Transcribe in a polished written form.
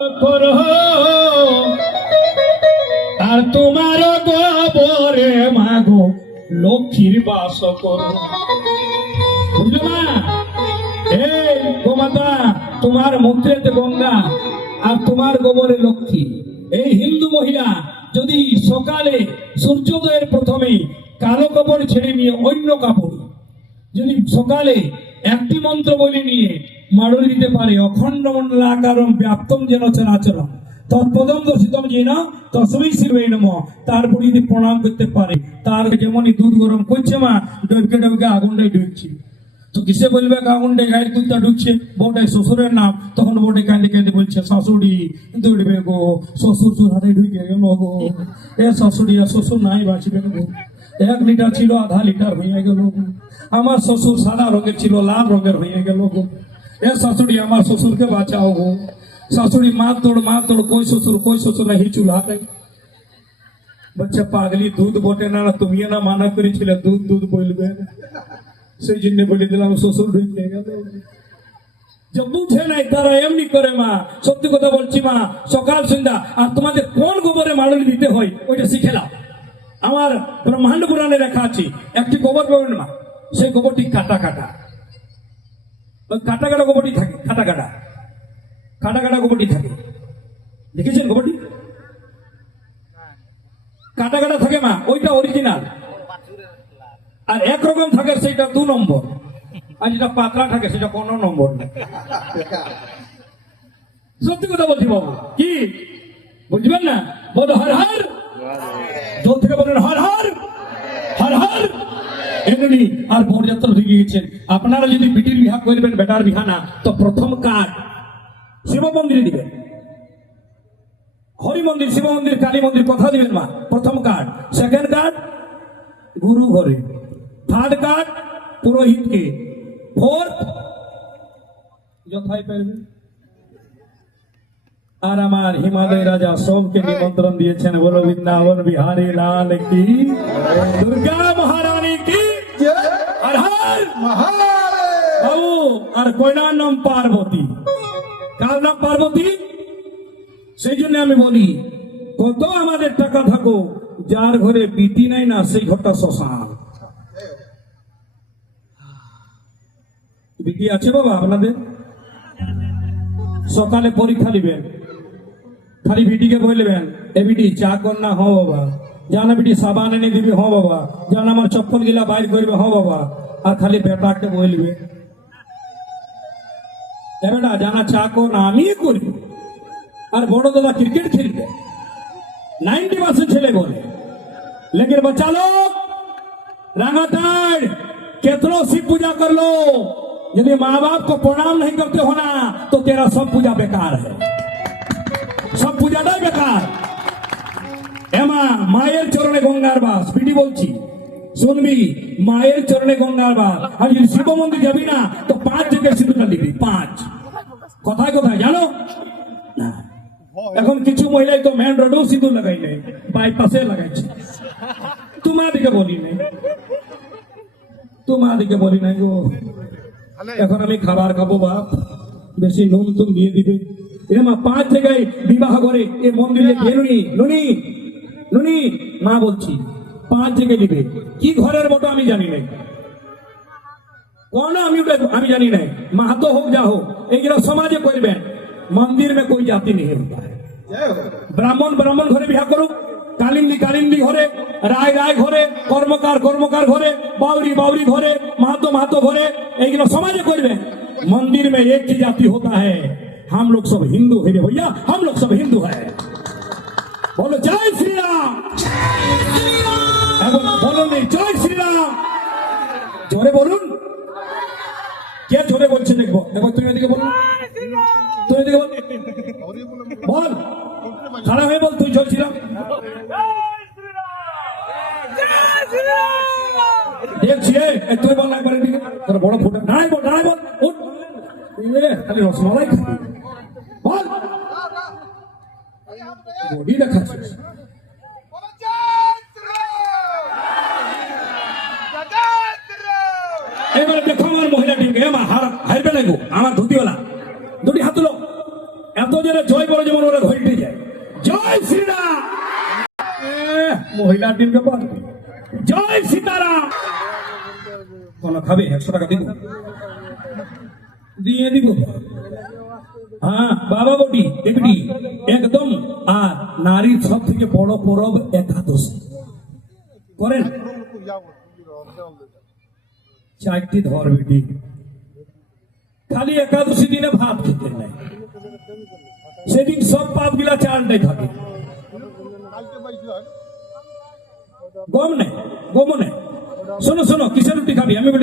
করো আর তোমার গোবরে মাগো লক্ষ্মীর বাস করো। বুঝলো না? এই গোমাতা, তোমার মুখেতে গঙ্গা আর তোমার গোবরে লক্ষ্মী। এই হিন্দু মহিলা যদি সকালে সূর্যোদয়ের প্রথমে কালো কাপড় ছেড়ে নিয়ে অন্য কাপড় যদি সকালে একটি মন্ত্র বলে নিয়ে মাড়ল দিতে পারে, অখণ্ড মণ্ডলাকারম ব্যাপ্তম যেন চরাচরম তৎপদম দর্শিতম যেন তস্মৈ শিবে নমঃ, তারপর যদি প্রণাম করতে পারে, তার যেমনই দুধ গরম করছে মা, ডবকে ডবকে আগুনটাই ঢুকছে। তো কিসে বলবে আগুনটা গায়ের দুধটা ঢুকছে? বউটাই শ্বশুরের নাম। তখন বউটে কাঁদে কাঁদে বলছে, শাশুড়ি দৌড়বে গো, শ্বশুর হাতে ঢুকে গেল গো, এ শাশুড়ি আর শ্বশুর নাই বাঁচবে গো, 1 লিটার ছিল আধা লিটার হয়ে গেল গো, আমার শ্বশুর সাদা রঙের ছিল লাল রঙের হয়ে গেল গো, এ শাশুড়ি আমার শ্বশুরকে বাঁচাও গো। শাশুড়ি মার তোড় কই শ্বশুর না হি চুলাতে। বলছে পাগলি, দুধ বটে না, তুমি না মানা করেছিলে দুধ দুধ বলবে, সেই জন্য বলে দিলাম শ্বশুর ঢুকে গেল। যে বুঝে নাই তারা এমনি করে মা। সত্যি কথা বলছি মা, সকাল সন্ধ্যা আর তোমাদের কোন গোবরে মাড়লি দিতে হয় ওইটা শিখেলাম। আমার ব্রহ্মাণ্ড পুরাণে লেখা আছে, একটি গোবর পাবেন মা, সেই গোবরটি কাটা কাটা, ওই কাটা কাটা গোবরটি থাকে, কাটা কাটা গোবরটি থাকে। দেখেছেন গোবরটি কাটা কাটা থাকে মা, ওইটা অরিজিনাল। আর একরকম থাকে সেটা 2 নম্বর, আর যেটা পাতলা থাকে সেটা কোনো নম্বর না। সত্যি কথা বলছি বাবু, কি বুঝবেন না? বল হর হর, জোর থেকে বলেন হর হর হর হর। এমনি আর বরযাত্রা হয়ে গিয়েছেন। আপনারা যদি বিটির বিহা করবেন, বেটার বিহা না, তো প্রথম কার্ড শিব মন্দিরে দিবেন, হরি মন্দির, শিব মন্দির, কালী মন্দির, কথা দিবেন মা। প্রথম কার্ড, সেকেন্ড কার্ড গুরু ঘরে, থার্ড কার্ড পুরোহিতকে, ফোর্থ যথাই পারবে। আর আমার হিমালয় রাজা সবকে নিমন্ত্রণ দিয়েছেন, বলো বৃন্দাবন বিহারী লাল কি, দুর্গা মহারানী কি। আর হর বাবু, আর কয়নার নাম পার্বতী। কার নাম পার্বতী? সেই জন্য আমি বলি, কত আমাদের টাকা থাকো, যার ঘরে বিটি নাই না, সেই ঘরটা শ্মশান। বিটি আছে বাবা আপনাদের? সকালে পরীক্ষা দিবেন, খালি বিটিকে বলবেন, এ বিটি চা কর না, হ বাবা। জানা বিটি সাবান এনে দিবি, হ বাবা। জানা আমার চপ্পল গিলা বাইর করবে, হ বাবা। আর খালি বেটাকে বলবে, এ বেটা জানা চা কর না, আমি করি। আর বড় দাদা ক্রিকেট খেলবে, 90% ছেলে বলে, लेकिन बच्चा लोग रंगाताड़ कितनो शिव पूजा कर लो, यदि माँ बाप को प्रणाम नहीं करते हो ना, तो तेरा सब पूजा बेकार है, सब पूजाটাই বেকার। এমা মায়ের চরণে গঙ্গার বাস, পিটি বলছি শুনবি, মায়ের চরণে গঙ্গার বাস। আর যদি শিব মন্দির যাবি না, তো 5 জায়গায় সিঁদুরটা দিবি, 5। কোথায় কোথায় জানো না? এখন কিছু মহিলাই তো মেন রোডেও সিঁদুর লাগাই নাই, বাইপাসে লাগাইছে। তোমাদিকে বলি নাই, তোমাদিকে বলি নাই গো। এখন আমি খাবার খাবো বাপ, বেশি নুন তুম দিয়ে দিবে। এমা 5 জায়গায় বিবাহ করে, এ মন্দিরে নুনি মা বলছি 5 জায়গায় দিবে। কি ঘরের মতো আমি জানি নাই, কোন আমি জানি নাই। মাহাতো হোক যা হোক, এইগুলো সমাজে করবেন। मंदिर में कोई जाति नहीं होता है। ब्राह्मण घरे बिहा करुक, कालिंदी घरे, राय घरे, कर्मकार घरे, बावरी घरे, महतो घरे, एगुलो समाजे करबे। मंदिर में एक ही जाति होता है, हम लोग सब हिंदू है भैया, हम लोग सब हिंदू है। बोलो जय श्री राम, बोलो नहीं जय श्री राम, जोरे बोलून। क्या जोरे बोलছে দেখবো, দেখো তুমি এদিকে বলো, তুই এদিকে বল, খারাপ হয়ে বল, তুই চলছিলাম দেখছি। তুই বল একবার এদিকে, তোর বড় ফুটা দাঁড়াই বল, উঠ, খালি রসমালাই খাবি, বল বডি দেখাচ্ছিস। এবারে দেখো আমার মহিলাটিকে, হারবে না গো, আমার ধুতিওয়ালা, দুটি হাত তুলো। এত জোরে জয় বলে যেমন ওরা ঘুরতে যায়। জয় শ্রীরাম। মহিলার দিন ব্যাপার। জয় সীতারাম। কোন খাবে 100 টাকা দিব, দিয়ে দিব। হ্যাঁ বাবা বটি একটি একদম। আর নারীর সব থেকে বড় পরব একাদশী করেন। 4টি ধর বেটি, খালি একাদশী দিনে ভাত খেতে নাই, সেদিন সব পাপ গিলা চালটাই থাকে। গম নেই, গম নেই। শোনো শোনো, কিসের রুটি খাবি? আমি বলি